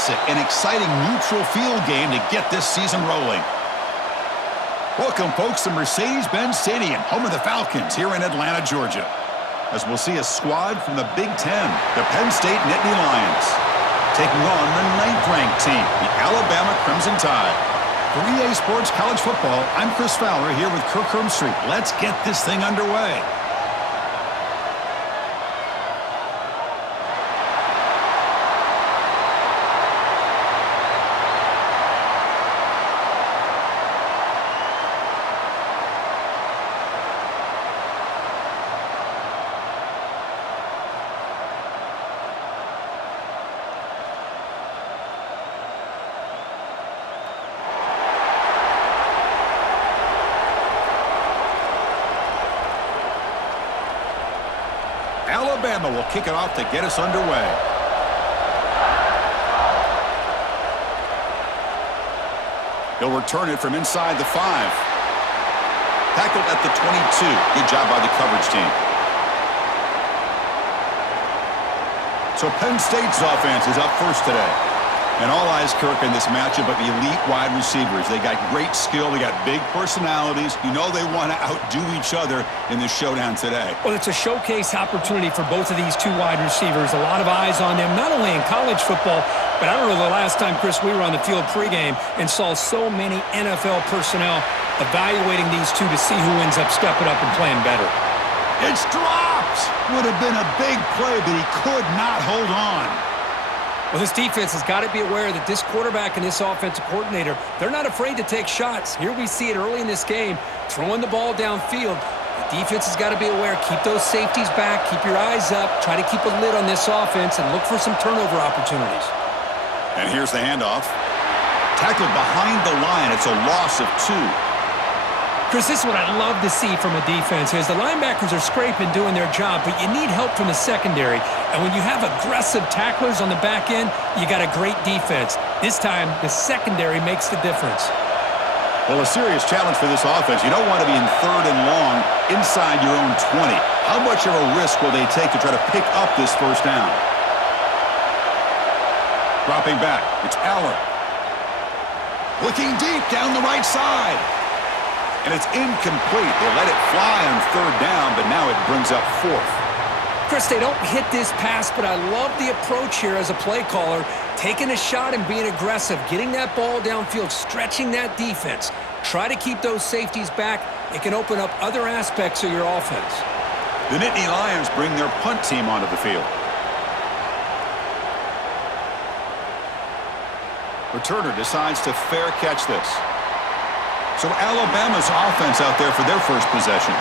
classic, an exciting neutral field game to get this season rolling. Welcome, folks, to Mercedes-Benz Stadium, home of the Falcons here in Atlanta, Georgia. As we'll see a squad from the Big Ten, the Penn State Nittany Lions, taking on the 9th-ranked team, the Alabama Crimson Tide. For EA Sports College Football, I'm Chris Fowler here with Kirk Hermstreet. Let's get this thing underway. Alabama will kick it off to get us underway. He'll return it from inside the 5. Tackled at the 22. Good job by the coverage team. So Penn State's offense is up first today. And all eyes, Kirk, in this matchup of elite wide receivers. They got great skill. They got big personalities. You know they want to outdo each other in this showdown today. Well, it's a showcase opportunity for both of these two wide receivers. A lot of eyes on them, not only in college football, but I don't know the last time, Chris, we were on the field pregame and saw so many NFL personnel evaluating these two to see who ends up stepping up and playing better. It's dropped! Would have been a big play, but he could not hold on. Well, this defense has got to be aware that this quarterback and this offensive coordinator, they're not afraid to take shots. Here we see it early in this game, throwing the ball downfield. The defense has got to be aware. Keep those safeties back. Keep your eyes up. Try to keep a lid on this offense and look for some turnover opportunities. And here's the handoff. Tackled behind the line. It's a loss of 2. Chris, this is what I love to see from a defense is the linebackers are scraping, doing their job, but you need help from the secondary. And when you have aggressive tacklers on the back end, you got a great defense. This time, the secondary makes the difference. Well, a serious challenge for this offense. You don't want to be in 3rd and long inside your own 20. How much of a risk will they take to try to pick up this first down? Dropping back, it's Allen. Looking deep down the right side. And it's incomplete. They let it fly on 3rd down, but now it brings up 4th. Chris, they don't hit this pass, but I love the approach here as a play caller. Taking a shot and being aggressive, getting that ball downfield, stretching that defense. Try to keep those safeties back. It can open up other aspects of your offense. The Nittany Lions bring their punt team onto the field. Returner decides to fair catch this. So Alabama's offense out there for their first possession.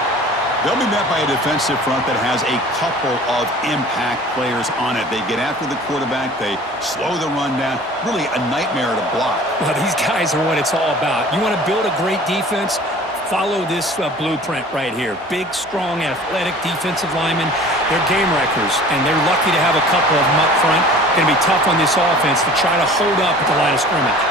They'll be met by a defensive front that has a couple of impact players on it. They get after the quarterback. They slow the run down. Really a nightmare to block. Well, these guys are what it's all about. You want to build a great defense? Follow this blueprint right here. Big, strong, athletic defensive linemen. They're game wreckers, and they're lucky to have a couple of them up front. Going to be tough on this offense to try to hold up at the line of scrimmage.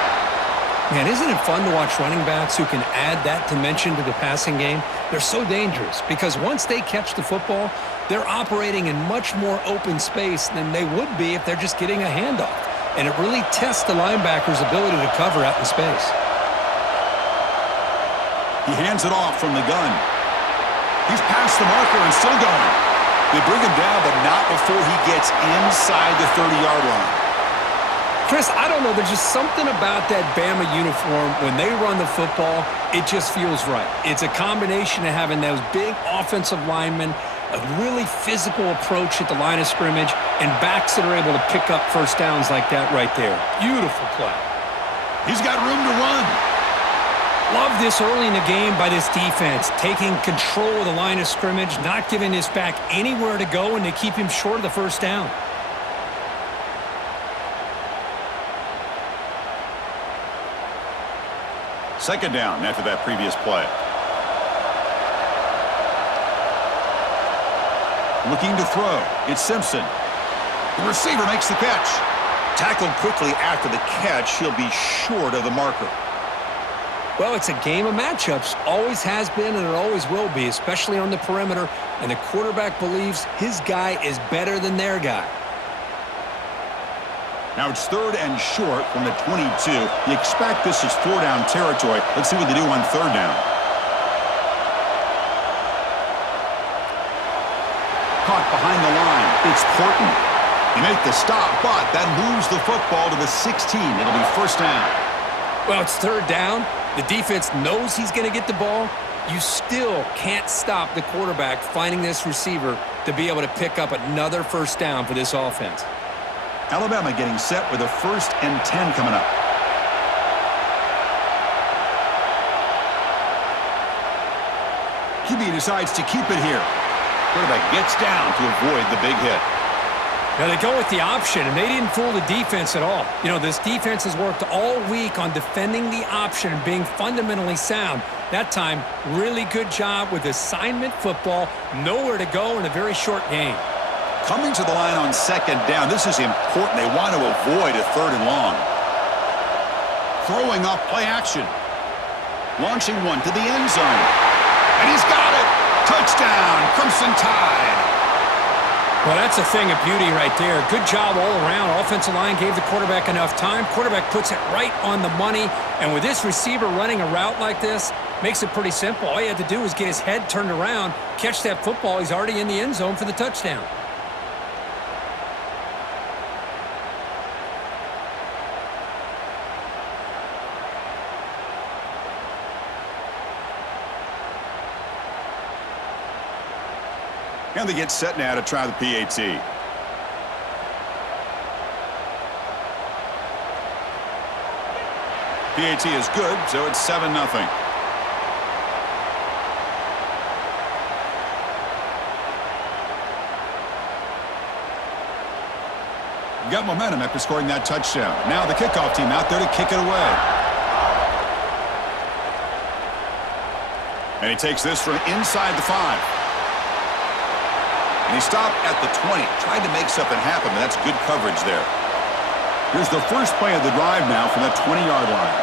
Man, isn't it fun to watch running backs who can add that dimension to the passing game? They're so dangerous because once they catch the football, they're operating in much more open space than they would be if they're just getting a handoff. And it really tests the linebacker's ability to cover out in space. He hands it off from the gun. He's past the marker and still going. They bring him down, but not before he gets inside the 30-yard line. Chris, I don't know. There's just something about that Bama uniform. When they run the football, it just feels right. It's a combination of having those big offensive linemen, a really physical approach at the line of scrimmage, and backs that are able to pick up first downs like that right there. Beautiful play. He's got room to run. Love this early in the game by this defense, taking control of the line of scrimmage, not giving this back anywhere to go, and to keep him short of the first down. Second down after that previous play. Looking to throw. It's Simpson. The receiver makes the catch. Tackled quickly after the catch. He'll be short of the marker. Well, it's a game of matchups. Always has been and it always will be, especially on the perimeter. And the quarterback believes his guy is better than their guy. Now it's 3rd and short from the 22. You expect this is 4-down territory. Let's see what they do on 3rd down. Caught behind the line. It's Porton. He made the stop, but that moves the football to the 16. It'll be 1st down. Well, it's 3rd down. The defense knows he's going to get the ball. You still can't stop the quarterback finding this receiver to be able to pick up another 1st down for this offense. Alabama getting set with a 1st and 10 coming up. QB decides to keep it here. Quarterback gets down to avoid the big hit. Now they go with the option, and they didn't fool the defense at all. You know, this defense has worked all week on defending the option and being fundamentally sound. That time, really good job with assignment football. Nowhere to go in a very short game. Coming to the line on 2nd down. This is important. They want to avoid a 3rd and long. Throwing off play action. Launching one to the end zone. And he's got it. Touchdown, Crimson Tide. Well, that's a thing of beauty right there. Good job all around. Offensive line gave the quarterback enough time. Quarterback puts it right on the money. And with this receiver running a route like this, makes it pretty simple. All you had to do was get his head turned around, catch that football. He's already in the end zone for the touchdown. And they get set now to try the PAT. PAT is good, so it's 7-0. Got momentum after scoring that touchdown. Now the kickoff team out there to kick it away. And he takes this from inside the 5. And he stopped at the 20, tried to make something happen, but that's good coverage there. Here's the first play of the drive now from that 20-yard line.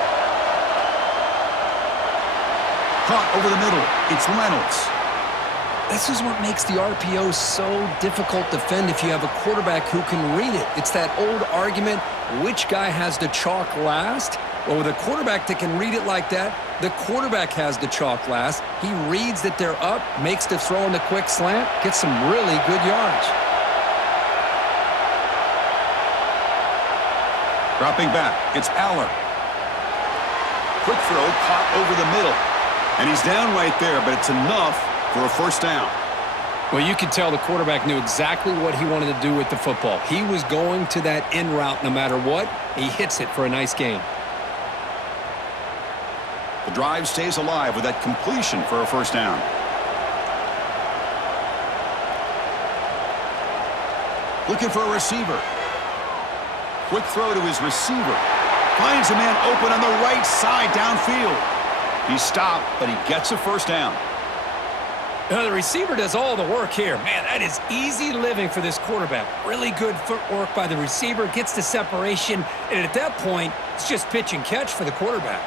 Caught over the middle. It's Reynolds. This is what makes the RPO so difficult to defend if you have a quarterback who can read it. It's that old argument, which guy has the chalk last? Well, with a quarterback that can read it like that, the quarterback has the chalk last. He reads that they're up, makes the throw in the quick slant, gets some really good yards. Dropping back, it's Aller. Quick throw, caught over the middle. And he's down right there, but it's enough for a 1st down. Well, you could tell the quarterback knew exactly what he wanted to do with the football. He was going to that in route no matter what. He hits it for a nice gain. The drive stays alive with that completion for a 1st down. Looking for a receiver. Quick throw to his receiver. Finds a man open on the right side downfield. He stopped, but he gets a 1st down. Now, the receiver does all the work here. Man, that is easy living for this quarterback. Really good footwork by the receiver, gets the separation, and at that point, it's just pitch and catch for the quarterback.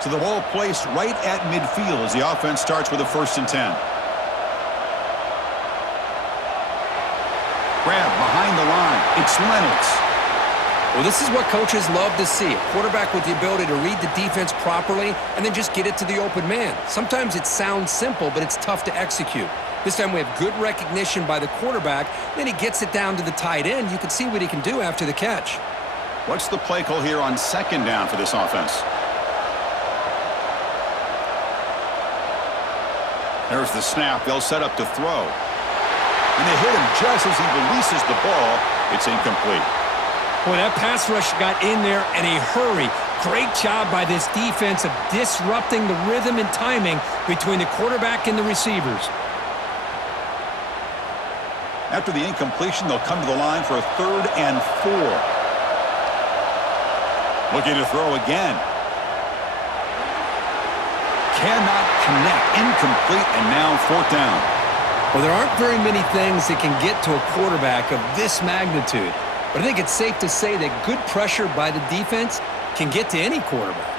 So the ball placed right at midfield as the offense starts with a 1st and 10. Grab behind the line. It's Reynolds. Well, this is what coaches love to see. A quarterback with the ability to read the defense properly and then just get it to the open man. Sometimes it sounds simple, but it's tough to execute. This time we have good recognition by the quarterback. Then he gets it down to the tight end. You can see what he can do after the catch. What's the play call here on 2nd down for this offense? There's the snap. They'll set up to throw. And they hit him just as he releases the ball. It's incomplete. Boy, that pass rush got in there in a hurry. Great job by this defense of disrupting the rhythm and timing between the quarterback and the receivers. After the incompletion, they'll come to the line for a 3rd and 4. Looking to throw again. Cannot connect. Incomplete, and now 4th down. Well, there aren't very many things that can get to a quarterback of this magnitude. But I think it's safe to say that good pressure by the defense can get to any quarterback.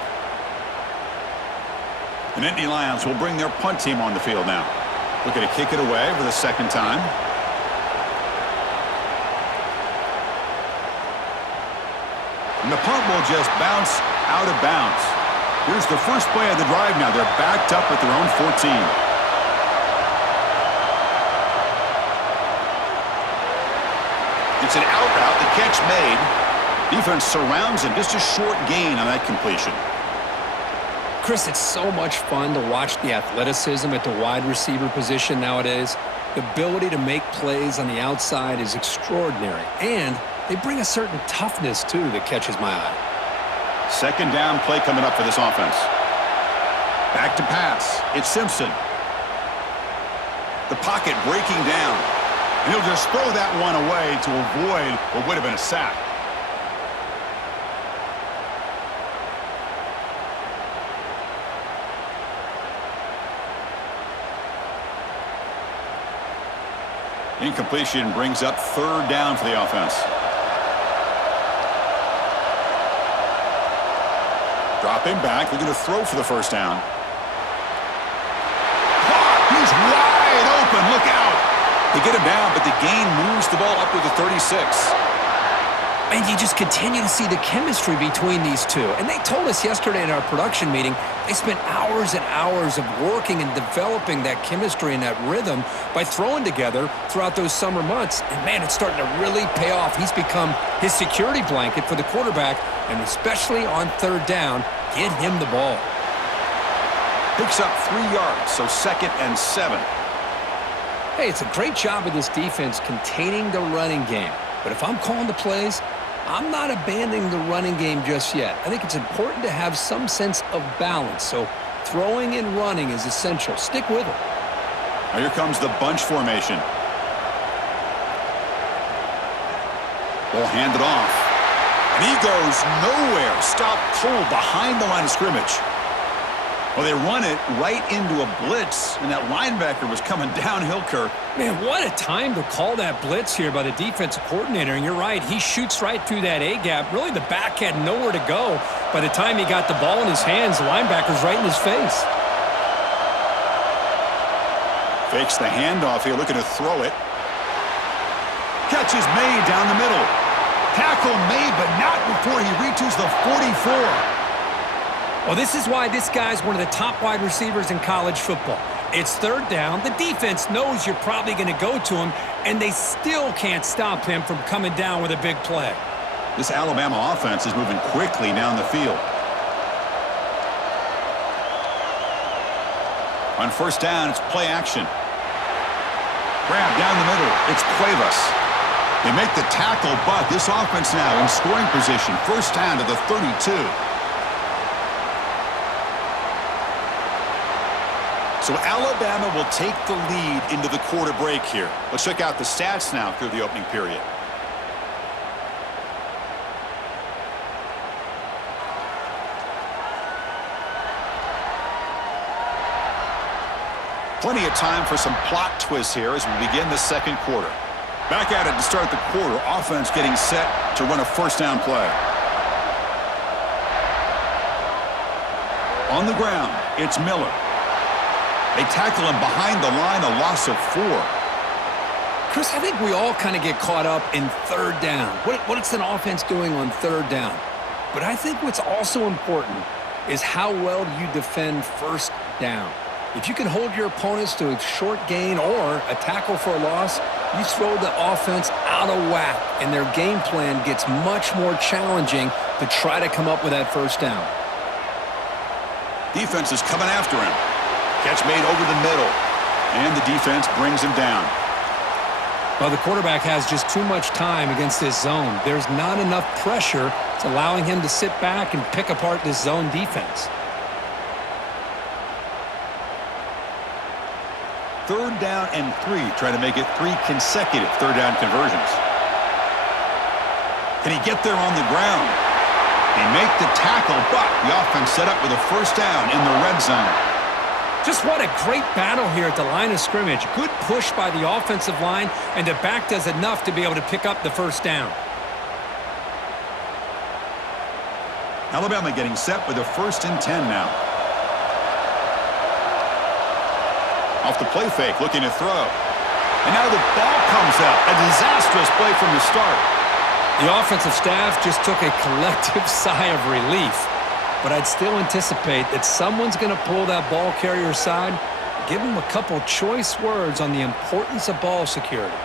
The Nittany Lions will bring their punt team on the field now. Looking to kick it away for the 2nd time. And the punt will just bounce out of bounds. Here's the first play of the drive now. They're backed up at their own 14. It's an out route. The catch made. Defense surrounds him. Just a short gain on that completion. Chris, it's so much fun to watch the athleticism at the wide receiver position nowadays. The ability to make plays on the outside is extraordinary. And they bring a certain toughness, too, that catches my eye. Second down play coming up for this offense. Back to pass. It's Simpson. The pocket breaking down. And he'll just throw that one away to avoid what would have been a sack. Incompletion brings up third down for the offense. Dropping back, looking to throw for the first down. He's wide open, look out! They get him down, but the gain moves the ball up to the 36. And you just continue to see the chemistry between these two. And they told us yesterday in our production meeting, they spent hours and hours of working and developing that chemistry and that rhythm by throwing together throughout those summer months. And, man, it's starting to really pay off. He's become his security blanket for the quarterback, and especially on third down, get him the ball. Picks up 3 yards, so 2nd and 7. Hey, it's a great job of this defense containing the running game. But if I'm calling the plays, I'm not abandoning the running game just yet. I think it's important to have some sense of balance. So throwing and running is essential. Stick with it. Now here comes the bunch formation. Ball handed off. And he goes nowhere. Stopped cold behind the line of scrimmage. Well, they run it right into a blitz, and that linebacker was coming downhill, Kirk. Man, what a time to call that blitz here by the defensive coordinator. And you're right, he shoots right through that A-gap. Really, the back had nowhere to go. By the time he got the ball in his hands, the linebacker's right in his face. Fakes the handoff here, looking to throw it. Catch is made down the middle. Tackle made, but not before he reaches the 44. Well, this is why this guy's one of the top wide receivers in college football. It's third down. The defense knows you're probably going to go to him, and they still can't stop him from coming down with a big play. This Alabama offense is moving quickly down the field. On first down, it's play action. Grab down the middle. It's Cuevas. They make the tackle, but this offense now in scoring position. First down to the 32. So Alabama will take the lead into the quarter break here. Let's check out the stats now through the opening period. Plenty of time for some plot twists here as we begin the second quarter. Back at it to start the quarter. Offense getting set to run a first down play. On the ground, it's Miller. They tackle him behind the line, a loss of 4. Chris, I think we all kind of get caught up in third down. What's an offense doing on third down? But I think what's also important is how well you defend first down. If you can hold your opponents to a short gain or a tackle for a loss, you throw the offense out of whack, and their game plan gets much more challenging to try to come up with that first down. Defense is coming after him. Catch made over the middle, and the defense brings him down. Well, the quarterback has just too much time against this zone. There's not enough pressure. It's allowing him to sit back and pick apart this zone defense. Third down and 3, trying to make it 3 consecutive third down conversions. Can he get there on the ground? They make the tackle, but the offense set up with a first down in the red zone. Just what a great battle here at the line of scrimmage. Good push by the offensive line, and the back does enough to be able to pick up the first down. Alabama getting set with a 1st and 10 now. Off the play fake, looking to throw. And now the ball comes out. A disastrous play from the start. The offensive staff just took a collective sigh of relief, but I'd still anticipate that someone's going to pull that ball carrier aside, give him a couple choice words on the importance of ball security.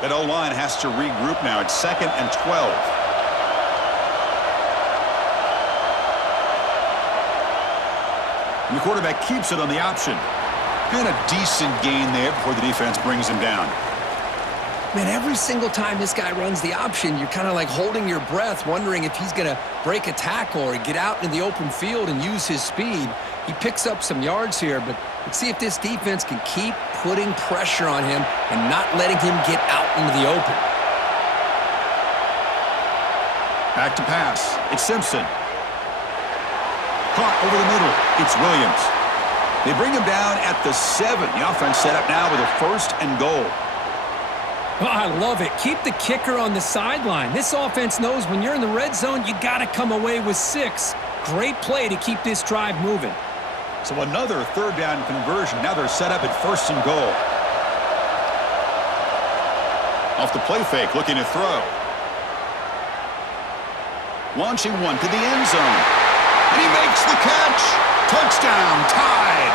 That O-line has to regroup now. It's 2nd and 12. And the quarterback keeps it on the option. And a decent gain there before the defense brings him down. Man, every single time this guy runs the option, you're kind of like holding your breath, wondering if he's going to break a tackle or get out in the open field and use his speed. He picks up some yards here, but let's see if this defense can keep putting pressure on him and not letting him get out into the open. Back to pass. It's Simpson. Caught over the middle. It's Williams. They bring him down at the 7. The offense set up now with a 1st and goal. Oh, I love it. Keep the kicker on the sideline. This offense knows when you're in the red zone, you got to come away with 6. Great play to keep this drive moving. So another 3rd down conversion. Now they're set up at 1st and goal. Off the play fake, looking to throw. Launching one to the end zone. And he makes the catch. Touchdown, tied.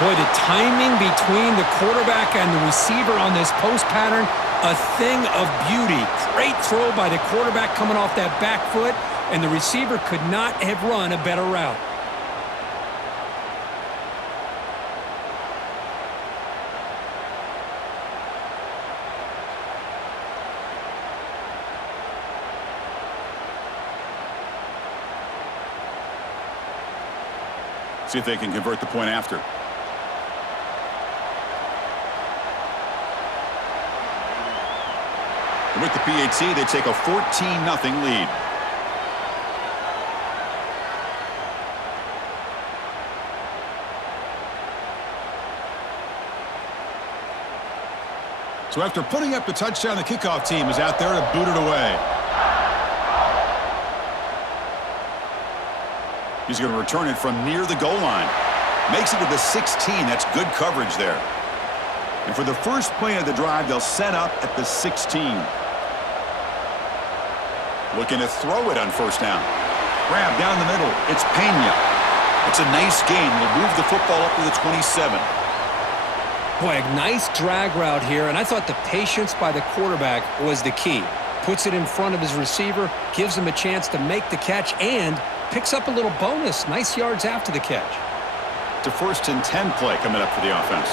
Boy, the timing between the quarterback and the receiver on this post pattern, a thing of beauty. Great throw by the quarterback coming off that back foot, and the receiver could not have run a better route. See if they can convert the point after. With the PAT, they take a 14-0 lead. So after putting up the touchdown, the kickoff team is out there to boot it away. He's going to return it from near the goal line. Makes it to the 16. That's good coverage there. And for the first play of the drive, they'll set up at the 16. Looking to throw it on 1st down. Grab down the middle. It's Penn. It's a nice gain. Will move the football up to the 27. Boy, a nice drag route here, and I thought the patience by the quarterback was the key. Puts it in front of his receiver, gives him a chance to make the catch, and picks up a little bonus. Nice yards after the catch. To 1st and 10 play coming up for the offense.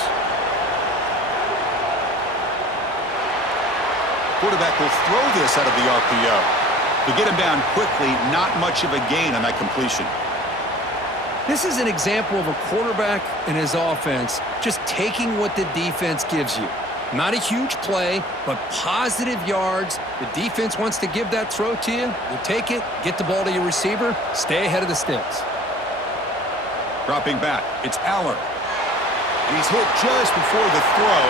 Quarterback will throw this out of the RPO. To get him down quickly, not much of a gain on that completion. This is an example of a quarterback and his offense just taking what the defense gives you. Not a huge play, but positive yards. The defense wants to give that throw to you. You take it, get the ball to your receiver, stay ahead of the sticks. Dropping back, it's Aller. He's hit just before the throw.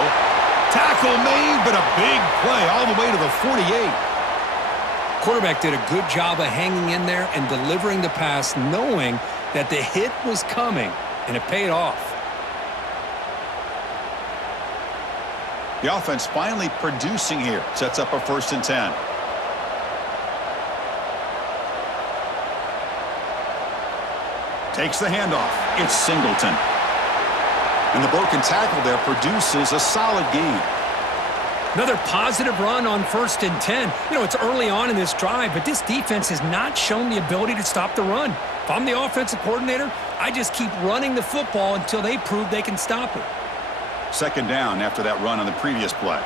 Tackle made, but a big play all the way to the 48. Quarterback did a good job of hanging in there and delivering the pass, knowing that the hit was coming, and it paid off. The offense finally producing here. Sets up a 1st and 10. Takes the handoff. It's Singleton. And the broken tackle there produces a solid gain. Another positive run on 1st and 10. You know, it's early on in this drive, but this defense has not shown the ability to stop the run. If I'm the offensive coordinator, I just keep running the football until they prove they can stop it. 2nd down after that run on the previous play.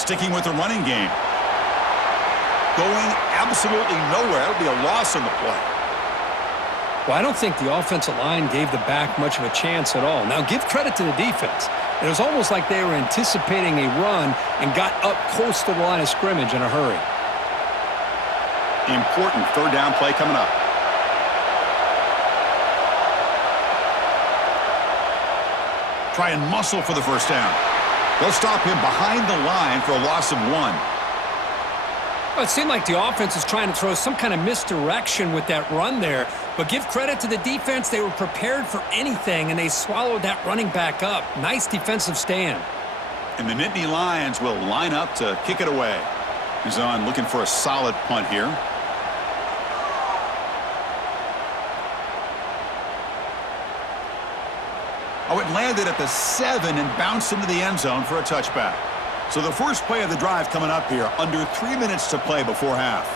Sticking with the running game. Going absolutely nowhere. That'll be a loss on the play. Well, I don't think the offensive line gave the back much of a chance at all. Now, give credit to the defense. It was almost like they were anticipating a run and got up close to the line of scrimmage in a hurry. Important 3rd down play coming up. Try and muscle for the 1st down. They'll stop him behind the line for a loss of 1. Well, it seemed like the offense was trying to throw some kind of misdirection with that run there. But give credit to the defense. They were prepared for anything, and they swallowed that running back up. Nice defensive stand. And the Nittany Lions will line up to kick it away. He's on looking for a solid punt here. Oh, it landed at the 7 and bounced into the end zone for a touchback. So the first play of the drive coming up here, under 3 minutes to play before half.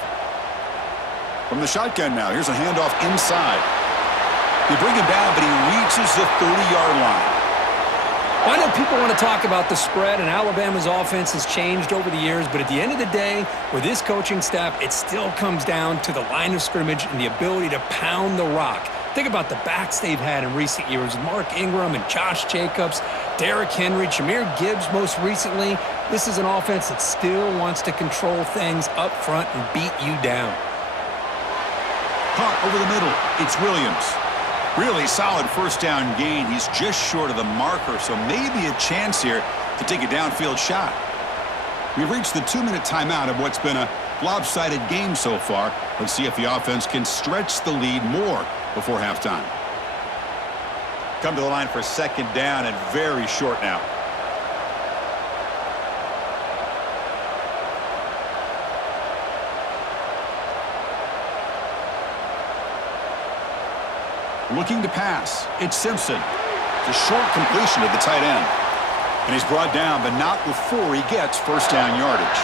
From the shotgun now, here's a handoff inside. They bring him down, but he reaches the 30-yard line. Well, I know people want to talk about the spread, and Alabama's offense has changed over the years, but at the end of the day, with this coaching staff, it still comes down to the line of scrimmage and the ability to pound the rock. Think about the backs they've had in recent years, Mark Ingram and Josh Jacobs, Derrick Henry, Jahmyr Gibbs most recently. This is an offense that still wants to control things up front and beat you down. Caught over the middle. It's Williams. Really solid first down gain. He's just short of the marker, so maybe a chance here to take a downfield shot. We've reached the 2-minute timeout of what's been a lopsided game so far. Let's see if the offense can stretch the lead more before halftime. Come to the line for second down and very short now. Looking to pass. It's Simpson. It's a short completion to the tight end. And he's brought down, but not before he gets first down yardage.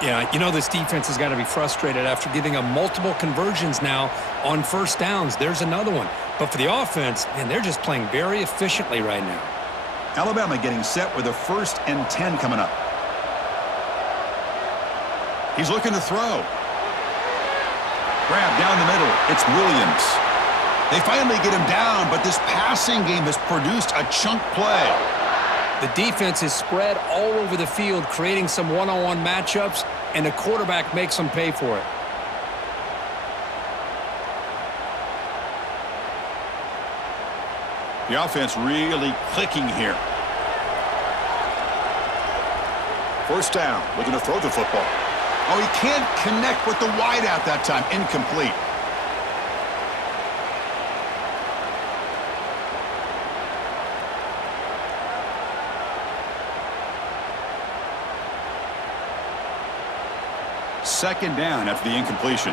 Yeah, you know this defense has got to be frustrated after giving up multiple conversions now on first downs. There's another one. But for the offense, man, they're just playing very efficiently right now. Alabama getting set with a 1st and 10 coming up. He's looking to throw. Grab down the middle. It's Williams. They finally get him down, but this passing game has produced a chunk play. The defense is spread all over the field, creating some one-on-one matchups, and the quarterback makes them pay for it. The offense really clicking here. First down, looking to throw the football. Oh, he can't connect with the wideout that time. Incomplete. Second down after the incompletion.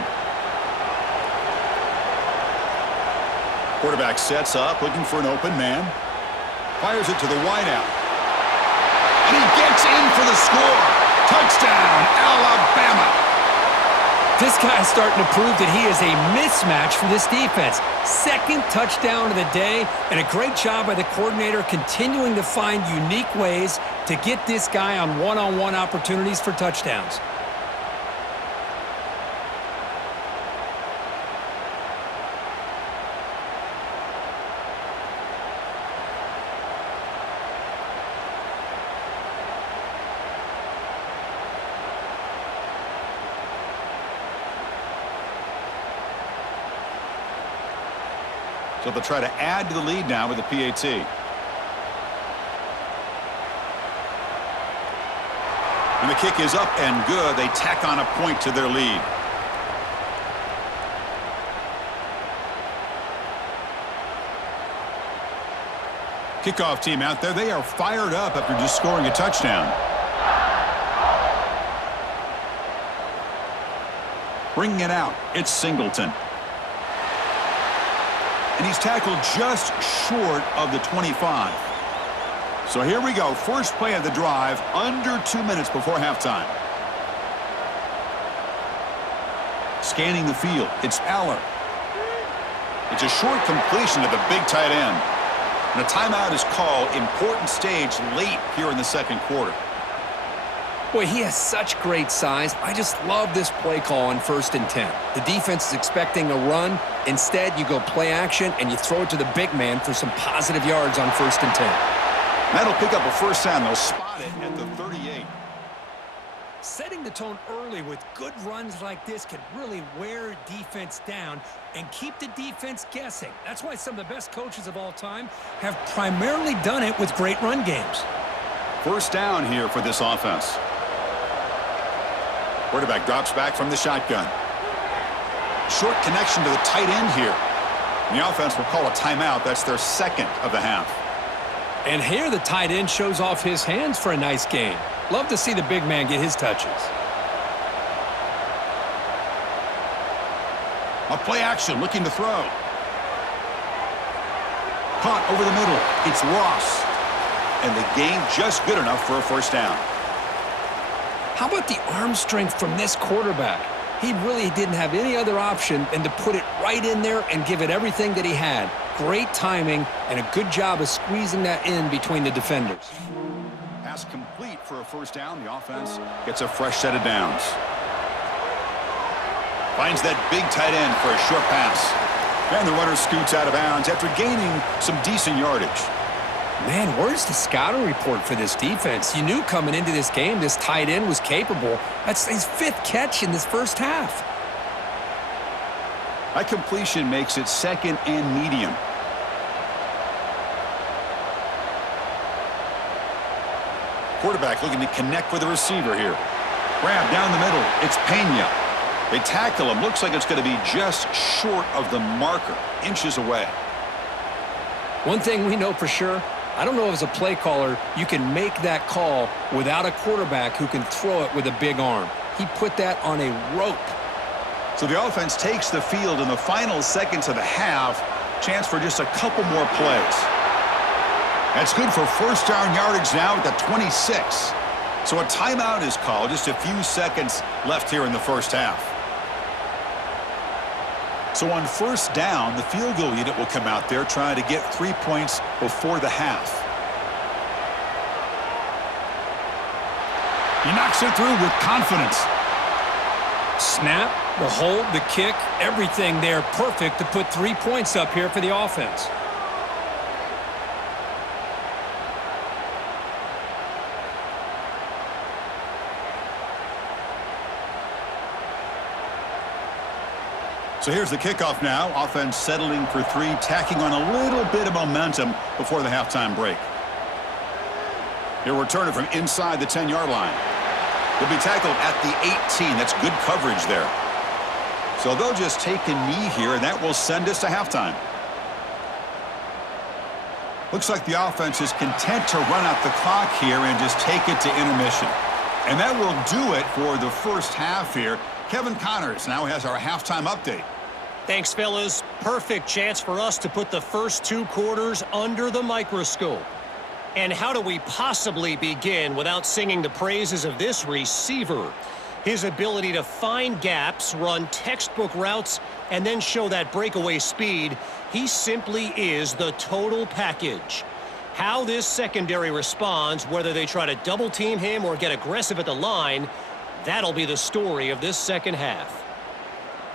Quarterback sets up, looking for an open man. Fires it to the wideout. And he gets in for the score. Touchdown, Alabama. This guy's starting to prove that he is a mismatch for this defense. Second touchdown of the day, and a great job by the coordinator continuing to find unique ways to get this guy on one-on-one opportunities for touchdowns. So they'll try to add to the lead now with the PAT. And the kick is up and good. They tack on a point to their lead. Kickoff team out there. They are fired up after just scoring a touchdown. Bringing it out. It's Singleton. And he's tackled just short of the 25. So here we go. First play of the drive, under 2 minutes before halftime. Scanning the field. It's Aller. It's a short completion to the big tight end. And a timeout is called. Important stage late here in the second quarter. Boy, he has such great size. I just love this play call on 1st and 10. The defense is expecting a run. Instead, you go play action, and you throw it to the big man for some positive yards on 1st and 10. That'll pick up a first down. They'll spot it at the 38. Setting the tone early with good runs like this can really wear defense down and keep the defense guessing. That's why some of the best coaches of all time have primarily done it with great run games. First down here for this offense. Quarterback drops back from the shotgun. Short connection to the tight end here. The offense will call a timeout. That's their second of the half. And here the tight end shows off his hands for a nice game. Love to see the big man get his touches. A play action, looking to throw. Caught over the middle. It's Ross. And the game just good enough for a first down. How about the arm strength from this quarterback? He really didn't have any other option than to put it right in there and give it everything that he had. Great timing and a good job of squeezing that in between the defenders. Pass complete for a first down. The offense gets a fresh set of downs. Finds that big tight end for a short pass. And the runner scoots out of bounds after gaining some decent yardage. Man, where's the scouting report for this defense? You knew coming into this game this tight end was capable. That's his 5th catch in this first half. That completion makes it second and medium. Quarterback looking to connect with the receiver here. Grab down the middle. It's Penn. They tackle him. Looks like it's going to be just short of the marker, inches away. One thing we know for sure, I don't know as a play caller, you can make that call without a quarterback who can throw it with a big arm. He put that on a rope. So the offense takes the field in the final seconds of the half. Chance for just a couple more plays. That's good for first down yardage now at the 26. So a timeout is called. Just a few seconds left here in the first half. So on first down, the field goal unit will come out there trying to get 3 points before the half. He knocks it through with confidence. Snap, the hold, the kick, everything there perfect to put 3 points up here for the offense. So here's the kickoff now. Offense settling for 3, tacking on a little bit of momentum before the halftime break. He'll return it from inside the 10-yard line. He'll be tackled at the 18. That's good coverage there. So they'll just take a knee here, and that will send us to halftime. Looks like the offense is content to run out the clock here and just take it to intermission. And that will do it for the first half here. Kevin Connors now has our halftime update. Thanks, fellas. Perfect chance for us to put the first 2 quarters under the microscope. And how do we possibly begin without singing the praises of this receiver? His ability to find gaps, run textbook routes, and then show that breakaway speed. He simply is the total package. How this secondary responds, whether they try to double team him or get aggressive at the line, that'll be the story of this second half.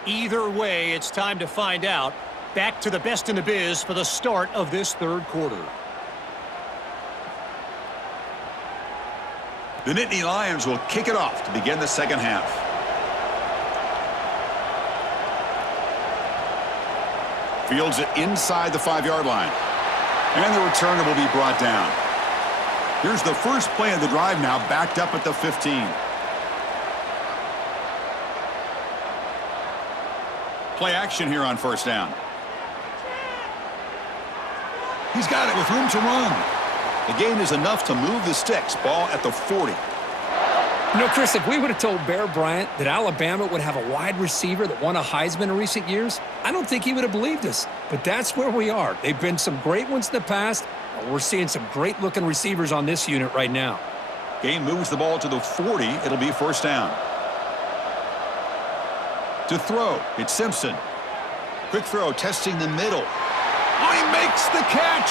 Either way, it's time to find out. Back to the best in the biz for the start of this third quarter. The Nittany Lions will kick it off to begin the second half. Fields it inside the 5-yard line. And the returner will be brought down. Here's the first play of the drive now, backed up at the 15. Play action here on first down. He's got it with room to run. The gain is enough to move the sticks. Ball at the 40. You know, Chris, if we would have told Bear Bryant that Alabama would have a wide receiver that won a Heisman in recent years, I don't think he would have believed us. But that's where we are. They've been some great ones in the past. We're seeing some great-looking receivers on this unit right now. Game moves the ball to the 40. It'll be first down. To throw, it's Simpson. Quick throw, testing the middle. Oh, he makes the catch!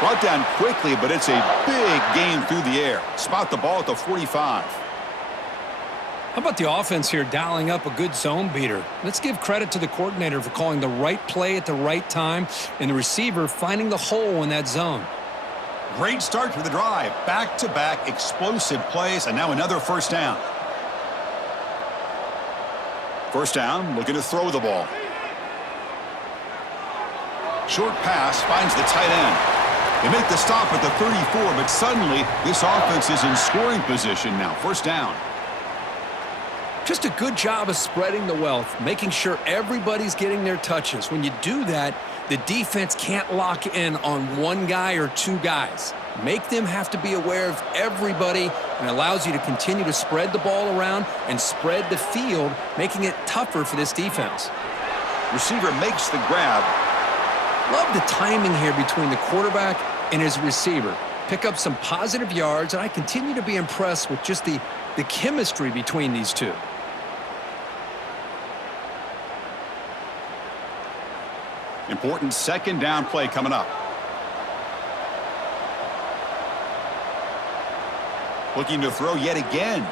Brought down quickly, but it's a big gain through the air. Spot the ball at the 45. How about the offense here dialing up a good zone beater? Let's give credit to the coordinator for calling the right play at the right time and the receiver finding the hole in that zone. Great start to the drive. Back-to-back explosive plays, and now another first down. First down, looking to throw the ball. Short pass finds the tight end. They make the stop at the 34, but suddenly this offense is in scoring position now. First down. Just a good job of spreading the wealth, making sure everybody's getting their touches. When you do that, the defense can't lock in on one guy or two guys. Make them have to be aware of everybody, and allows you to continue to spread the ball around and spread the field, making it tougher for this defense. Receiver makes the grab. Love the timing here between the quarterback and his receiver. Pick up some positive yards, and I continue to be impressed with just the chemistry between these two. Important second down play coming up. Looking to throw yet again.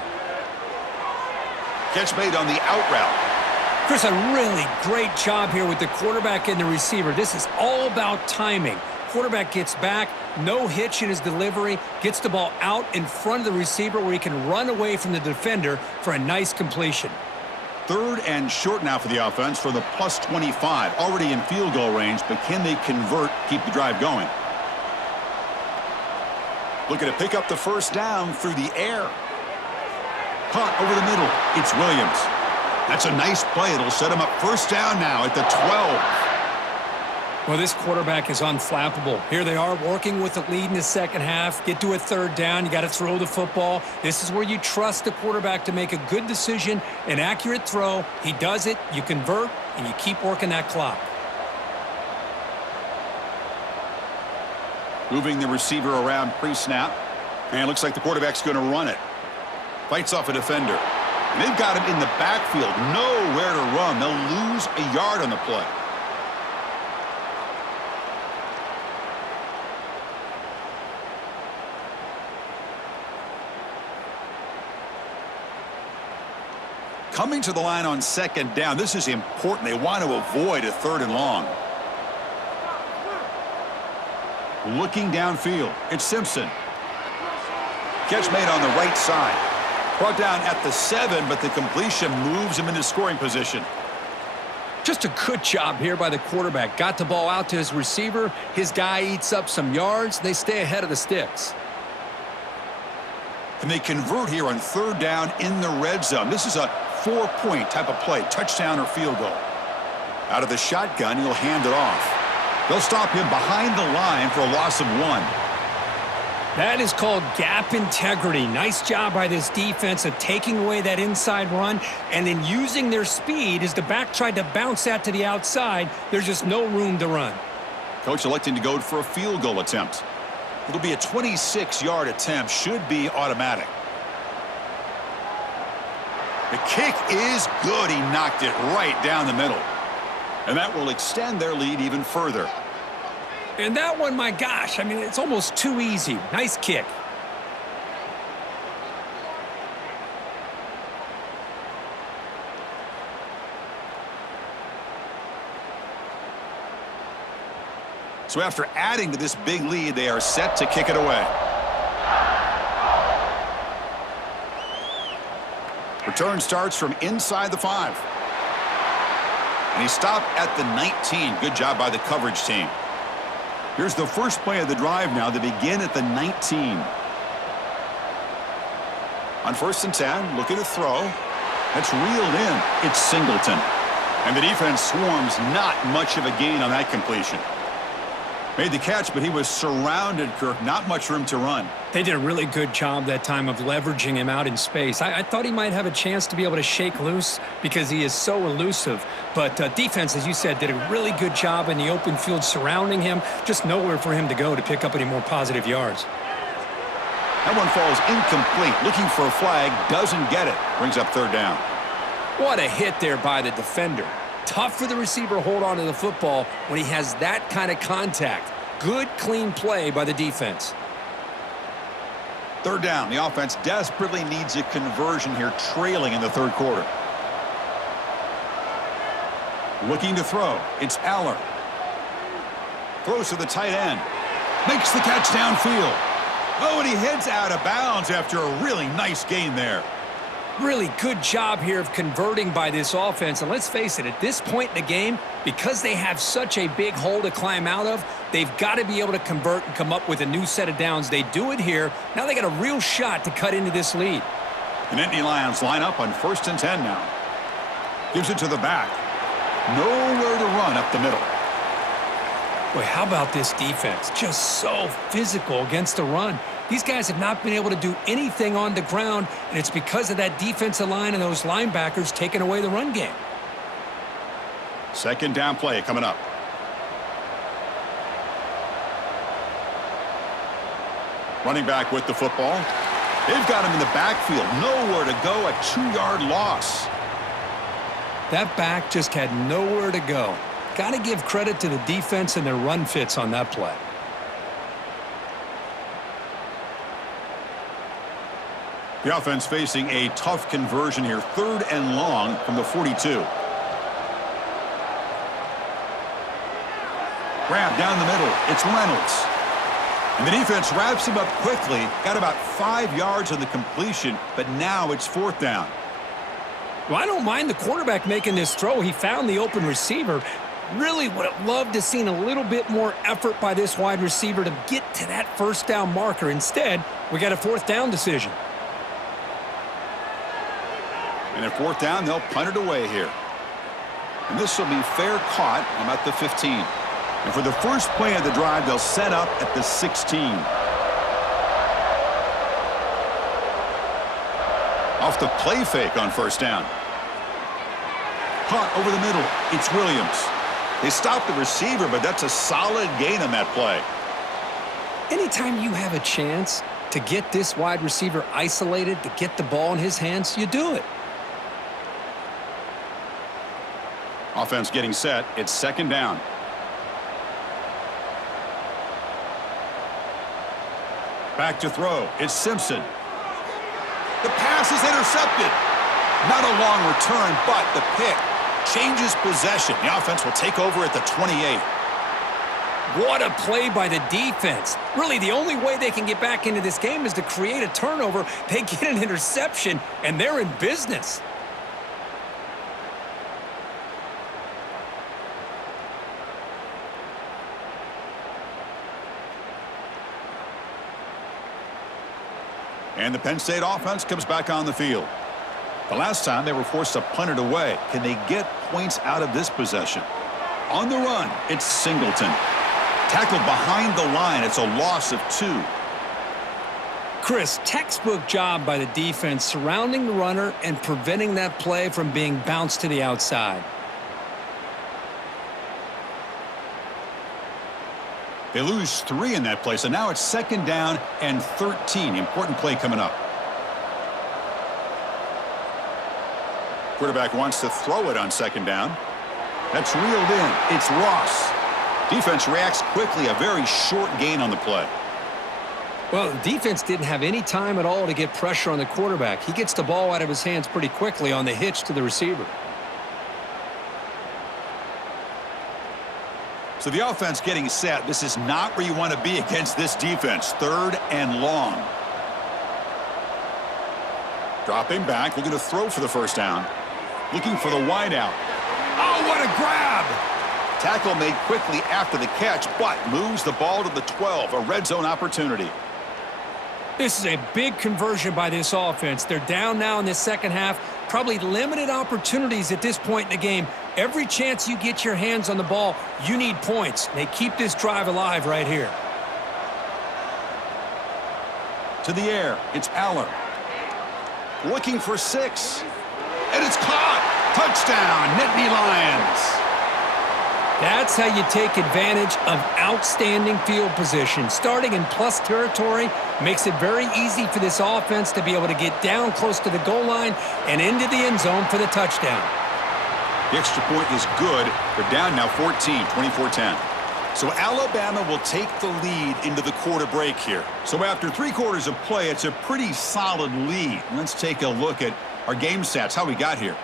Catch made on the out route. Chris, a really great job here with the quarterback and the receiver. This is all about timing. Quarterback gets back, no hitch in his delivery, gets the ball out in front of the receiver where he can run away from the defender for a nice completion. 3rd and short now for the offense for the plus 25. Already in field goal range, but can they convert, keep the drive going? Looking to pick up the first down through the air. Caught over the middle. It's Williams. That's a nice play. It'll set him up first down now at the 12. Well, this quarterback is unflappable. Here they are working with the lead in the second half. Get to a 3rd down. You got to throw the football. This is where you trust the quarterback to make a good decision, an accurate throw. He does it. You convert, and you keep working that clock. Moving the receiver around pre-snap. And it looks like the quarterback's going to run it. Fights off a defender. And they've got him in the backfield. Nowhere to run. They'll lose a yard on the play. Coming to the line on 2nd down. This is important. They want to avoid a 3rd and long. Looking downfield. It's Simpson. Catch made on the right side. Brought down at the 7, but the completion moves him into scoring position. Just a good job here by the quarterback. Got the ball out to his receiver. His guy eats up some yards. They stay ahead of the sticks. And they convert here on 3rd down in the red zone. This is a 4-point type of play, touchdown or field goal. Out of the shotgun, he'll hand it off. They'll stop him behind the line for a loss of 1. That is called gap integrity. Nice job by this defense of taking away that inside run and then using their speed as the back tried to bounce that to the outside. There's just no room to run. Coach electing to go for a field goal attempt. It'll be a 26-yard attempt, should be automatic. The kick is good. He knocked it right down the middle. And that will extend their lead even further. And that one, my gosh, I mean, it's almost too easy. Nice kick. So after adding to this big lead, they are set to kick it away. Return starts from inside the 5. And he stopped at the 19. Good job by the coverage team. Here's the first play of the drive now. They begin at the 19. On 1st and 10, looking to throw. That's reeled in. It's Singleton. And the defense swarms, not much of a gain on that completion. Made the catch, but he was surrounded, Kirk. Not much room to run. They did a really good job that time of leveraging him out in space. I thought he might have a chance to be able to shake loose because he is so elusive. But defense, as you said, did a really good job in the open field surrounding him. Just nowhere for him to go to pick up any more positive yards. That one falls incomplete. Looking for a flag. Doesn't get it. Brings up 3rd down. What a hit there by the defender. Tough for the receiver to hold on to the football when he has that kind of contact. Good, clean play by the defense. 3rd down. The offense desperately needs a conversion here, trailing in the 3rd quarter. Looking to throw. It's Aller. Throws to the tight end. Makes the catch downfield. Oh, and he heads out of bounds after a really nice gain there. Really good job here of converting by this offense. And let's face it, at this point in the game, because they have such a big hole to climb out of, they've got to be able to convert and come up with a new set of downs. They do it here. Now they got a real shot to cut into this lead. The Nittney Lions line up on 1st and 10 now. Gives it to the back. Nowhere to run up the middle. Boy, how about this defense? Just so physical against the run. These guys have not been able to do anything on the ground, and it's because of that defensive line and those linebackers taking away the run game. 2nd down play coming up. Running back with the football. They've got him in the backfield. Nowhere to go. A 2-yard loss. That back just had nowhere to go. Got to give credit to the defense and their run fits on that play. The offense facing a tough conversion here. 3rd and long from the 42. Grab down the middle. It's Reynolds. And the defense wraps him up quickly. Got about 5 yards on the completion, but now it's 4th down. Well, I don't mind the quarterback making this throw. He found the open receiver. Really would have loved to seen a little bit more effort by this wide receiver to get to that 1st down marker. Instead, we got a 4th down decision. And at 4th down, they'll punt it away here. And this will be fair caught about the 15. And for the first play of the drive, they'll set up at the 16. Off the play fake on 1st down. Caught over the middle. It's Williams. They stopped the receiver, but that's a solid gain on that play. Anytime you have a chance to get this wide receiver isolated, to get the ball in his hands, you do it. Offense getting set. It's 2nd down. Back to throw. It's Simpson. The pass is intercepted. Not a long return, but the pick changes possession. The offense will take over at the 28. What a play by the defense. Really, the only way they can get back into this game is to create a turnover. They get an interception, and they're in business. And the Penn State offense comes back on the field. The last time they were forced to punt it away. Can they get points out of this possession? On the run, it's Singleton. Tackled behind the line. It's a loss of 2. Chris, textbook job by the defense surrounding the runner and preventing that play from being bounced to the outside. They lose 3 in that play, so now it's 2nd down and 13. Important play coming up. Quarterback wants to throw it on 2nd down. That's reeled in. It's Ross. Defense reacts quickly. A very short gain on the play. Well, the defense didn't have any time at all to get pressure on the quarterback. He gets the ball out of his hands pretty quickly on the hitch to the receiver. So the offense getting set. This is not where you want to be against this defense. 3rd and long. Dropping back, looking to throw for the 1st down. Looking for the wideout. Oh, what a grab! Tackle made quickly after the catch, but moves the ball to the 12. A red zone opportunity. This is a big conversion by this offense. They're down now in the 2nd half. Probably limited opportunities at this point in the game. Every chance you get your hands on the ball, you need points. They keep this drive alive right here. To the air, it's Aller. Looking for 6. And it's caught. Touchdown, Nittney Lions. That's how you take advantage of outstanding field position. Starting in plus territory makes it very easy for this offense to be able to get down close to the goal line and into the end zone for the touchdown. The extra point is good. They're down now 14, 24-10. So Alabama will take the lead into the quarter break here. So after 3 quarters of play, it's a pretty solid lead. Let's take a look at our game stats, how we got here.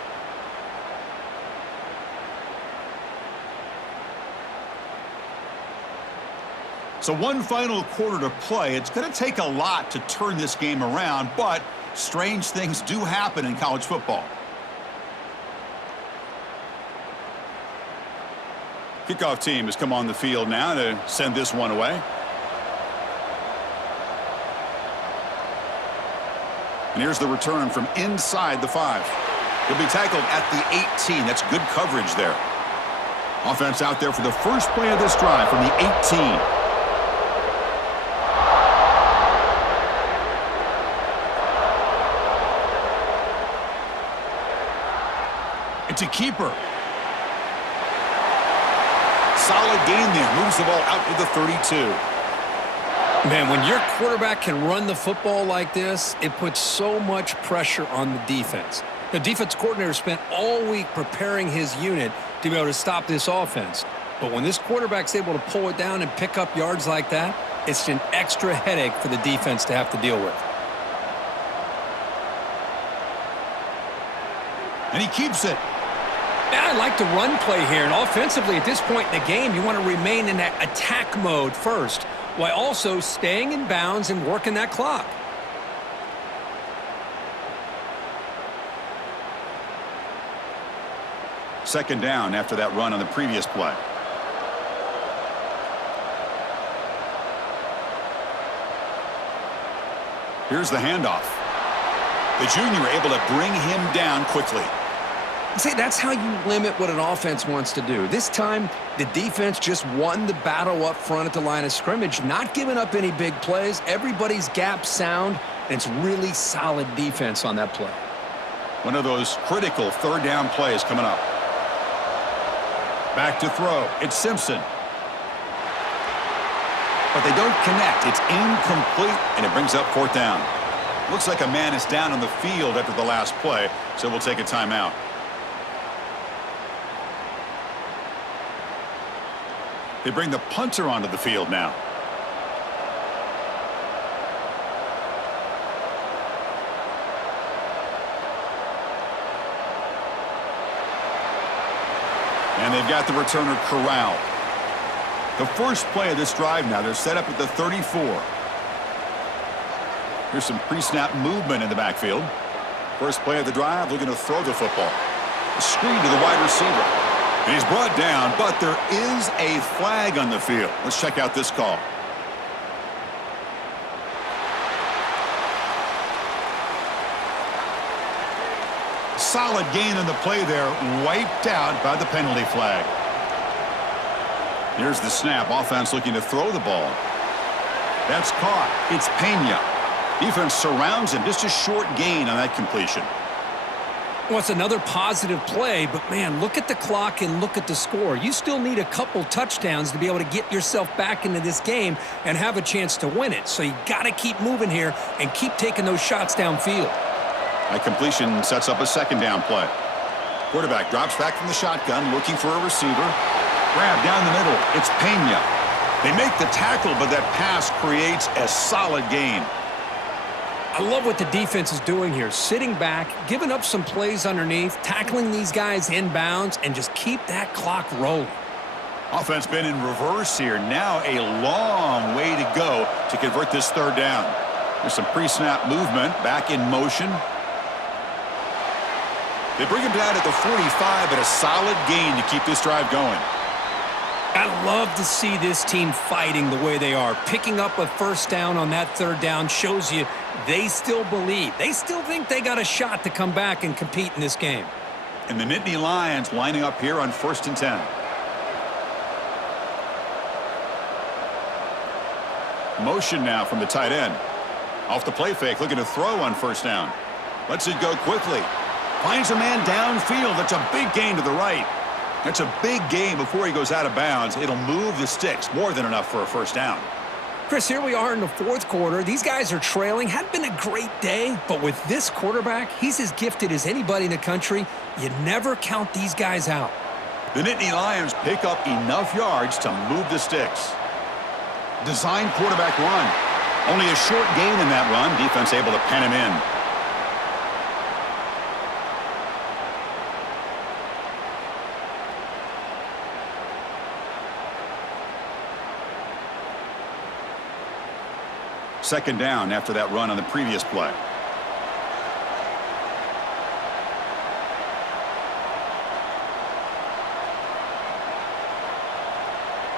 So 1 final quarter to play. It's going to take a lot to turn this game around, but strange things do happen in college football. Kickoff team has come on the field now to send this one away. And here's the return from inside the 5. He'll be tackled at the 18. That's good coverage there. Offense out there for the first play of this drive from the 18. It's a keeper. Solid gain there. Moves the ball out to the 32. Man, when your quarterback can run the football like this, it puts so much pressure on the defense. The defense coordinator spent all week preparing his unit to be able to stop this offense. But when this quarterback's able to pull it down and pick up yards like that, it's an extra headache for the defense to have to deal with. And he keeps it. Yeah, I like the run play here. And offensively, at this point in the game, you want to remain in that attack mode first, while also staying in bounds and working that clock. Second down after that run on the previous play. Here's the handoff. The junior able to bring him down quickly. See, that's how you limit what an offense wants to do. This time, the defense just won the battle up front at the line of scrimmage, not giving up any big plays. Everybody's gap sound, and it's really solid defense on that play. One of those critical third down plays coming up. Back to throw. It's Simpson. But they don't connect. It's incomplete, and it brings up fourth down. Looks like a man is down on the field after the last play, so we'll take a timeout. They bring the punter onto the field now. And they've got the returner corralled. The first play of this drive now, they're set up at the 34. Here's some pre-snap movement in the backfield. First play of the drive, looking to throw the football. A screen to the wide receiver. And he's brought down, but there is a flag on the field. Let's check out this call. Solid gain on the play there, wiped out by the penalty flag. Here's the snap. Offense looking to throw the ball. That's caught. It's Penn. Defense surrounds him. Just a short gain on that completion. Well, it's another positive play, but, man, look at the clock and look at the score. You still need a couple touchdowns to be able to get yourself back into this game and have a chance to win it. So you got to keep moving here and keep taking those shots downfield. That completion sets up a second down play. Quarterback drops back from the shotgun, looking for a receiver. Grab down the middle. It's Penn. They make the tackle, but that pass creates a solid gain. I love what the defense is doing here. Sitting back, giving up some plays underneath, tackling these guys in bounds, and just keep that clock rolling. Offense been in reverse here. Now a long way to go to convert this third down. There's some pre-snap movement, back in motion. They bring him down at the 45, but a solid gain to keep this drive going. I love to see this team fighting the way they are. Picking up a first down on that third down shows you they still believe. They still think they got a shot to come back and compete in this game. And the Nittney Lions lining up here on 1st and 10. Motion now from the tight end. Off the play fake, looking to throw on first down. Lets it go quickly. Finds a man downfield. That's a big gain to the right. That's a big gain before he goes out of bounds. It'll move the sticks. More than enough for a first down. Chris, here we are in the fourth quarter. These guys are trailing. Hadn't been a great day, but with this quarterback, he's as gifted as anybody in the country. You never count these guys out. The Nittney Lions pick up enough yards to move the sticks. Design quarterback run. Only a short gain in that run. Defense able to pen him in. Second down after that run on the previous play.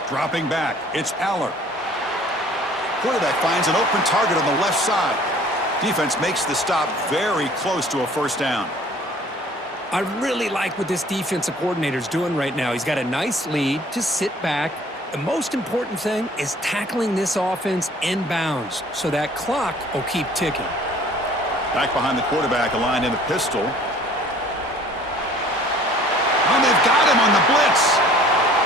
Dropping back, it's Aller. Quarterback finds an open target on the left side. Defense makes the stop very close to a first down. I really like what this defensive coordinator is doing right now. He's got a nice lead to sit back. The most important thing is tackling this offense inbounds so that clock will keep ticking. Back behind the quarterback, aligned in the pistol. Oh, they've got him on the blitz.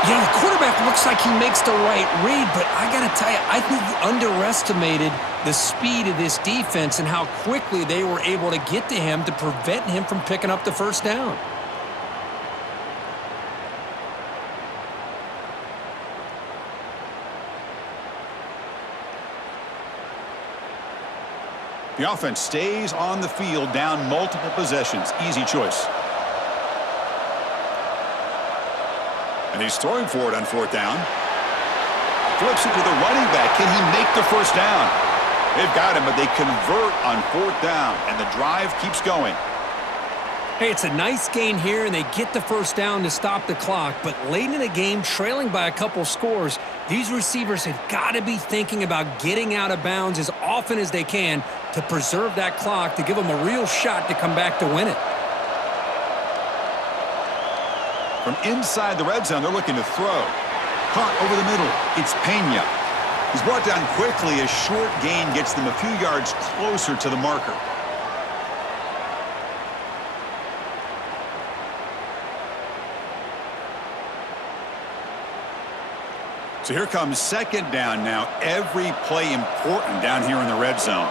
Yeah, the quarterback looks like he makes the right read, but I got to tell you, I think he underestimated the speed of this defense and how quickly they were able to get to him to prevent him from picking up the first down. The offense stays on the field, down multiple possessions. Easy choice. And he's throwing for it on fourth down. Flips it to the running back. Can he make the first down? They've got him, but they convert on fourth down, and the drive keeps going. Hey, it's a nice gain here, and they get the first down to stop the clock. But late in the game, trailing by a couple scores, these receivers have got to be thinking about getting out of bounds as often as they can to preserve that clock, to give them a real shot to come back to win it. From inside the red zone, they're looking to throw. Caught over the middle. It's Penn. He's brought down quickly. A short gain gets them a few yards closer to the marker. So here comes second down now. Every play important down here in the red zone.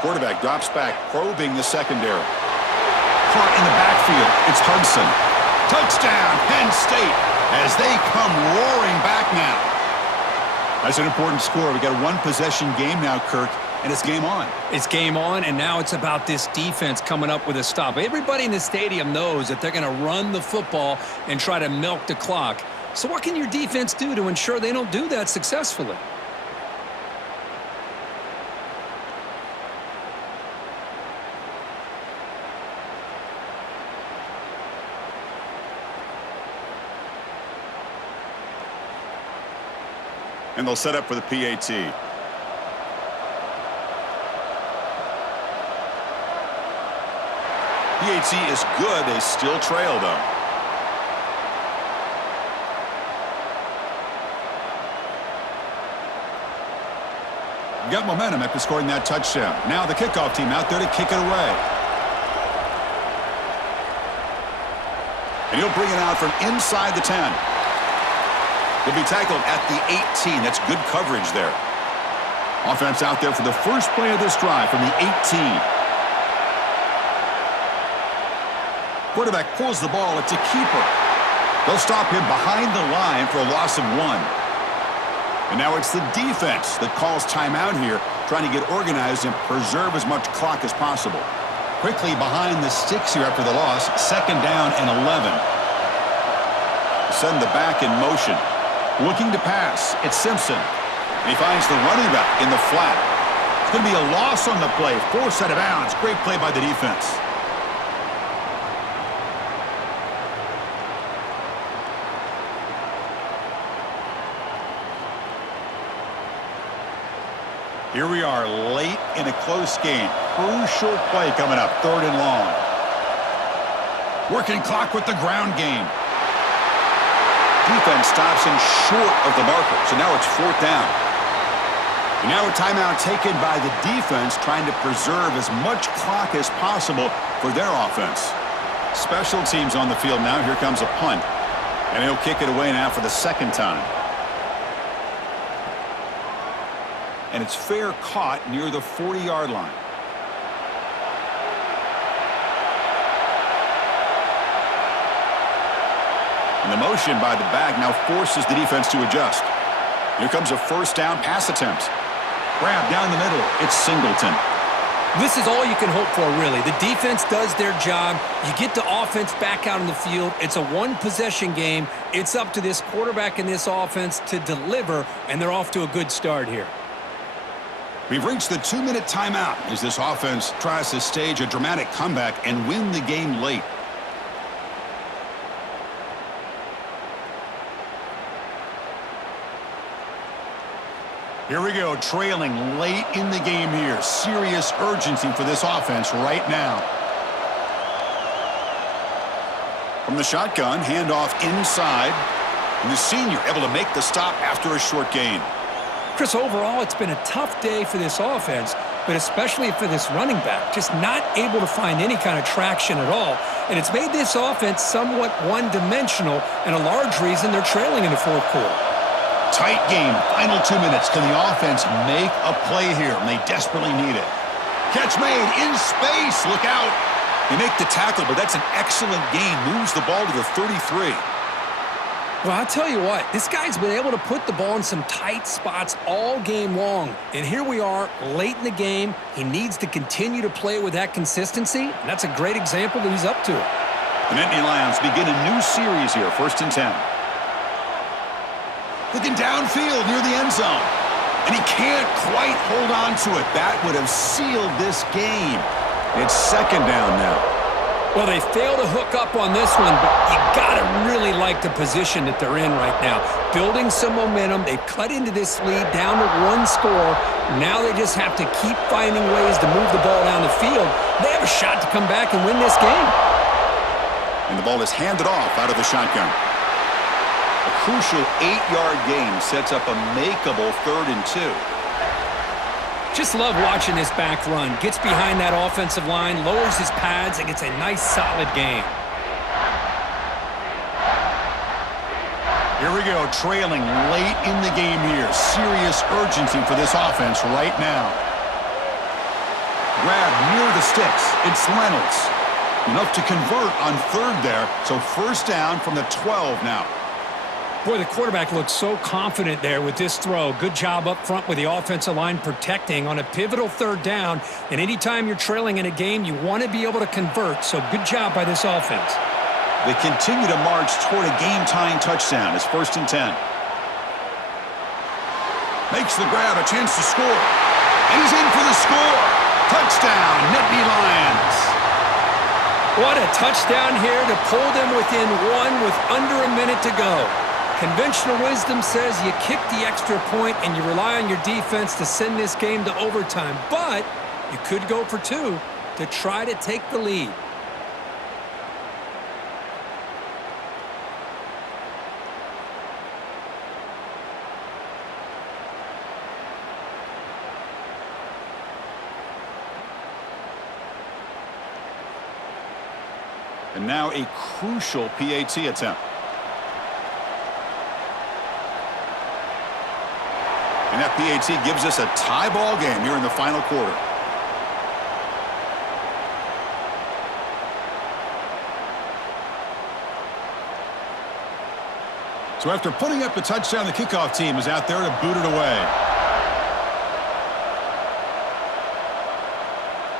Quarterback drops back, probing the secondary. Caught in the backfield. It's Hudson. Touchdown, Penn State, as they come roaring back now. That's an important score. We got a one-possession game now, Kirk, and it's game on. It's game on, and now it's about this defense coming up with a stop. Everybody in the stadium knows that they're going to run the football and try to milk the clock. So what can your defense do to ensure they don't do that successfully? And they'll set up for the PAT. PAT is good. They still trail, though. Got momentum after scoring that touchdown. Now the kickoff team out there to kick it away. And he'll bring it out from inside the 10. He'll be tackled at the 18. That's good coverage there. Offense out there for the first play of this drive from the 18. Quarterback pulls the ball. It's a keeper. They'll stop him behind the line for a loss of 1. And now it's the defense that calls timeout here, trying to get organized and preserve as much clock as possible. Quickly behind the sticks here after the loss. Second down and 11. Send the back in motion. Looking to pass. It's Simpson. And he finds the running back in the flat. It's going to be a loss on the play. Forced out of bounds. Great play by the defense. Here we are late in a close game. Crucial play coming up. 3rd and long. Working clock with the ground game. Defense stops him short of the marker. So now it's 4th down. And now a timeout taken by the defense, trying to preserve as much clock as possible for their offense. Special teams on the field now. Here comes a punt. And he'll kick it away now for the 2nd time. And it's fair caught near the 40-yard line. And the motion by the back now forces the defense to adjust. Here comes a 1st down pass attempt. Grab down the middle. It's Singleton. This is all you can hope for, really. The defense does their job. You get the offense back out on the field. It's a one-possession game. It's up to this quarterback and this offense to deliver, and they're off to a good start here. We've reached the 2-minute timeout as this offense tries to stage a dramatic comeback and win the game late. Here we go, trailing late in the game here. Serious urgency for this offense right now. From the shotgun, handoff inside. And the senior able to make the stop after a short gain. Chris, overall, it's been a tough day for this offense, but especially for this running back. Just not able to find any kind of traction at all. And it's made this offense somewhat one-dimensional, and a large reason they're trailing in the fourth quarter. Tight game, final 2 minutes. Can the offense make a play here? And they desperately need it. Catch made in space. Look out. They make the tackle, but that's an excellent gain. Moves the ball to the 33. Well, I'll tell you what, this guy's been able to put the ball in some tight spots all game long. And here we are, late in the game. He needs to continue to play with that consistency, and that's a great example that he's up to it. The Nittney Lions begin a new series here, 1st and 10. Looking downfield near the end zone. And he can't quite hold on to it. That would have sealed this game. It's 2nd down now. Well, they fail to hook up on this one, but you got to really like the position that they're in right now. Building some momentum. They've cut into this lead down to 1 score. Now they just have to keep finding ways to move the ball down the field. They have a shot to come back and win this game. And the ball is handed off out of the shotgun. A crucial 8-yard gain sets up a makeable 3rd and 2. Just love watching this back run. Gets behind that offensive line, lowers his pads, and gets a nice solid gain. Here we go, trailing late in the game here. Serious urgency for this offense right now. Grab near the sticks. It's Reynolds. Enough to convert on 3rd there, so 1st down from the 12 now. Boy, the quarterback looks so confident there with this throw. Good job up front with the offensive line protecting on a pivotal 3rd down. And anytime you're trailing in a game, you want to be able to convert. So good job by this offense. They continue to march toward a game-tying touchdown. It's 1st and 10. Makes the grab, a chance to score. And he's in for the score. Touchdown, Nittney Lions. What a touchdown here to pull them within 1 with under a minute to go. Conventional wisdom says you kick the extra point and you rely on your defense to send this game to overtime. But you could go for 2 to try to take the lead. And now a crucial PAT attempt. And that PAT gives us a tie ball game here in the final quarter. So after putting up the touchdown, the kickoff team is out there to boot it away.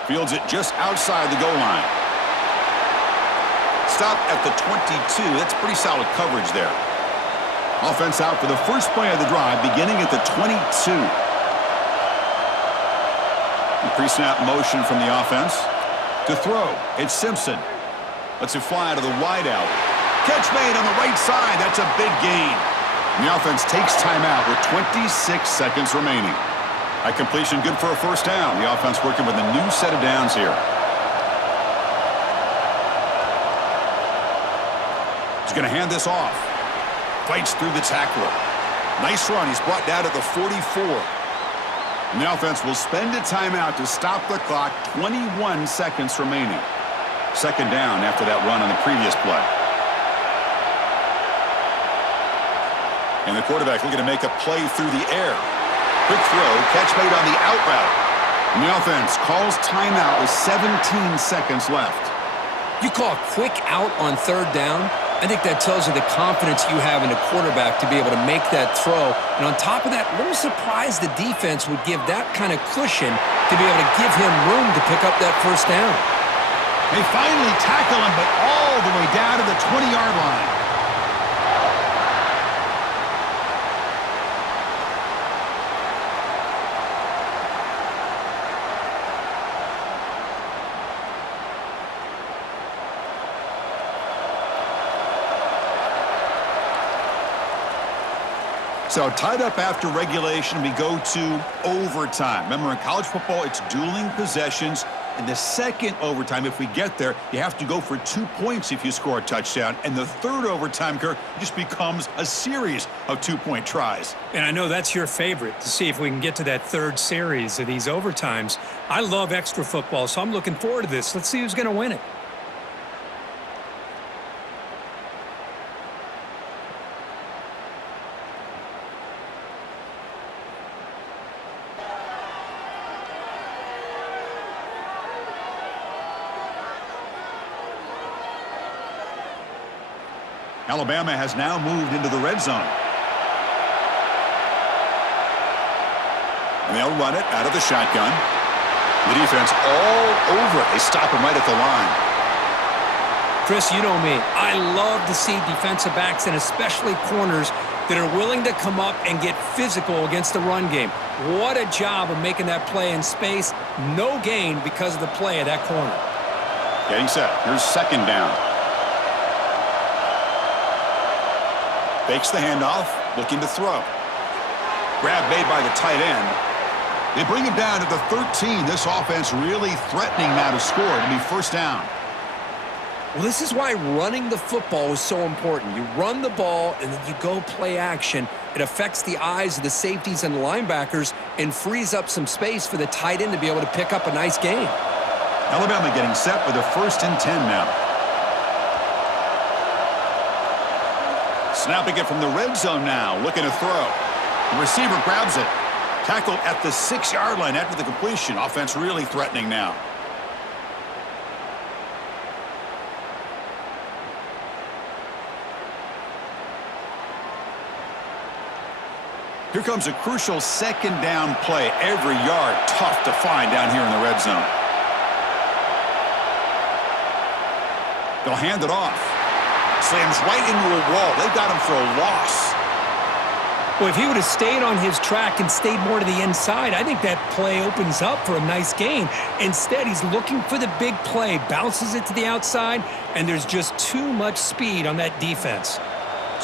Fields it just outside the goal line. Stop at the 22. That's pretty solid coverage there. Offense out for the first play of the drive, beginning at the 22. The pre-snap motion from the offense. To throw, it's Simpson. Lets it fly to the wideout. Catch made on the right side. That's a big gain. And the offense takes timeout with 26 seconds remaining. That completion good for a 1st down. The offense working with a new set of downs here. He's going to hand this off. Fights through the tackler. Nice run. He's brought down at the 44. And the offense will spend a timeout to stop the clock. 21 seconds remaining. 2nd down after that run on the previous play. And the quarterback looking to make a play through the air. Quick throw. Catch made on the out route. And the offense calls timeout with 17 seconds left. You call a quick out on 3rd down? I think that tells you the confidence you have in the quarterback to be able to make that throw. And on top of that, a little surprised the defense would give that kind of cushion to be able to give him room to pick up that 1st down. They finally tackle him, but all the way down to the 20-yard line. So tied up after regulation, we go to overtime. Remember, in college football, it's dueling possessions. In the second overtime, if we get there, you have to go for 2 points if you score a touchdown. And the third overtime, Kirk, just becomes a series of 2-point tries. And I know that's your favorite, to see if we can get to that third series of these overtimes. I love extra football, so I'm looking forward to this. Let's see who's going to win it. Alabama has now moved into the red zone. And they'll run it out of the shotgun. The defense all over it. They stop him right at the line. Chris, you know me. I love to see defensive backs and especially corners that are willing to come up and get physical against the run game. What a job of making that play in space. No gain because of the play of that corner. Getting set. Here's second down. Fakes the handoff, looking to throw. Grab made by the tight end. They bring him down to the 13. This offense really threatening now to score to be first down. Well, this is why running the football is so important. You run the ball, and then you go play action. It affects the eyes of the safeties and the linebackers and frees up some space for the tight end to be able to pick up a nice gain. Alabama getting set with a 1st and 10 now. Snapping it from the red zone now, looking to throw. The receiver grabs it. Tackle at the 6-yard line after the completion. Offense really threatening now. Here comes a crucial second down play. Every yard tough to find down here in the red zone. They'll hand it off. Slams right into a wall. They got him for a loss. Well, if he would have stayed on his track and stayed more to the inside, I think that play opens up for a nice gain. Instead, he's looking for the big play, bounces it to the outside, and there's just too much speed on that defense.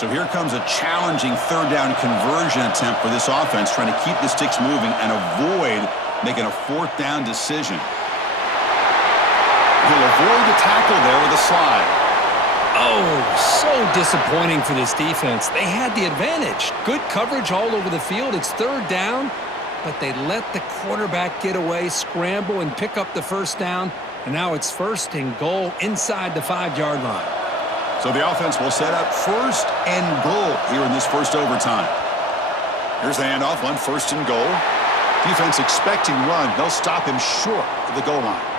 So here comes a challenging third down conversion attempt for this offense, trying to keep the sticks moving and avoid making a fourth down decision. He'll avoid the tackle there with a slide. Oh, so disappointing for this defense. They had the advantage. Good coverage all over the field. It's third down, but they let the quarterback get away, scramble, and pick up the first down. And now it's 1st and goal inside the 5-yard line. So the offense will set up 1st and goal here in this first overtime. Here's the handoff on 1st and goal. Defense expecting run. They'll stop him short of the goal line.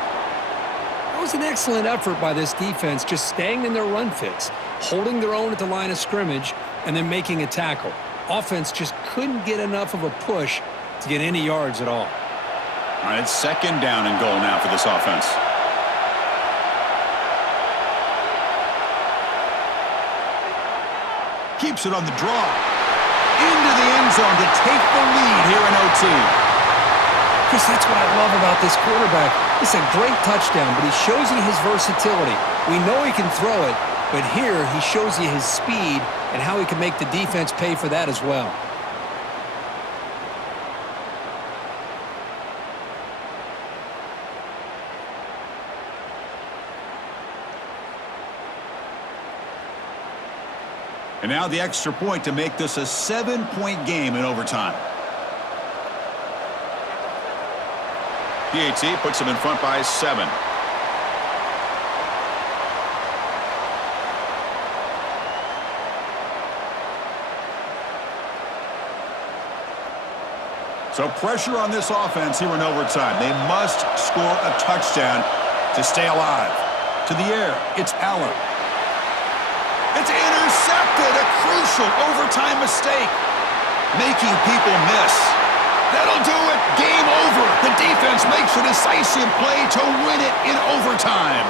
It was an excellent effort by this defense, just staying in their run fits, holding their own at the line of scrimmage, and then making a tackle. Offense just couldn't get enough of a push to get any yards at all. All right, it's 2nd down and goal now for this offense. Keeps it on the draw. Into the end zone to take the lead here in OT. Chris, that's what I love about this quarterback. It's a great touchdown, but he shows you his versatility. We know he can throw it, but here he shows you his speed and how he can make the defense pay for that as well. And now the extra point to make this a 7-point game in overtime. PAT puts them in front by 7. So pressure on this offense here in overtime. They must score a touchdown to stay alive. To the air, it's Allen. It's intercepted, a crucial overtime mistake, making people miss. That'll do it. Game over. The defense makes a decisive play to win it in overtime.